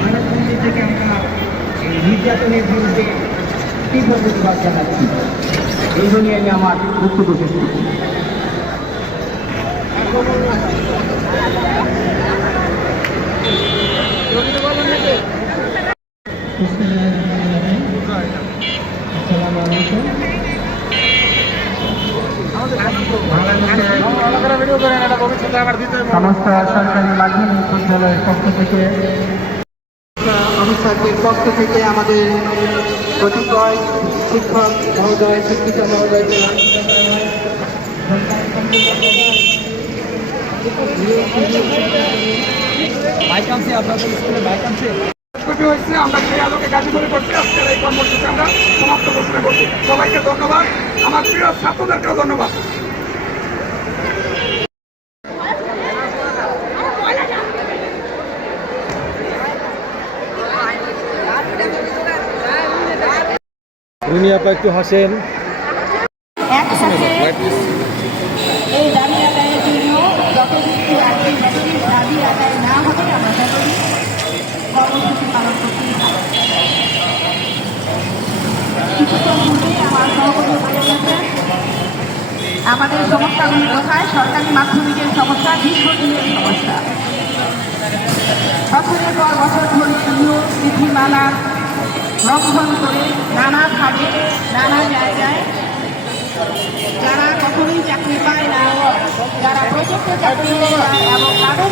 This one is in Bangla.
মানববন্ধন থেকে আমরা এই নির্যাতনের বিরুদ্ধে তীব্র প্রতিবাদ জানাচ্ছি। এই জন্যই আমি আমার বক্তব্য শেষ করছি। সমস্ত সরকারি মাধ্যমিক বিদ্যালয়ের পক্ষ থেকে অনুষ্ঠানটির পক্ষ থেকে আমাদের কতিপয় শিক্ষক মহোদয়, শিক্ষিত মহোদয় আপনাদের স্কুলে বাইকান্সি হয়েছে। আমরা সেই আলোকে গাজীপুরে করছি। আজকের এই কর্মসূচি আমরা সমাপ্ত ঘোষণা করছি। সবাইকে ধন্যবাদ, আমার প্রিয় ছাত্রদেরকেও ধন্যবাদ। রুনি আপা একটু হাসেন। এই দাবি আদায়ের জন্য যতটুকু দাবি আদায় না হবে আমরা ততদিন কর্মসূচি পালন করতেই হবে। কিছুক্ষণ পূর্বে আমার সহকর্মী বলে গেছেন আমাদের সমস্যাগুলি কোথায়। সরকারি মাধ্যমিকের সমস্যা দীর্ঘদিনের সমস্যা। বছরের পর বছর ধরে নিয়োগ বিধিমালার লঙ্ঘন করে নানাভাবে নানা জায়গায় যারা কখনোই চাকরি পায় না, যারা প্রযুক্ত চাকরি এবং তাদের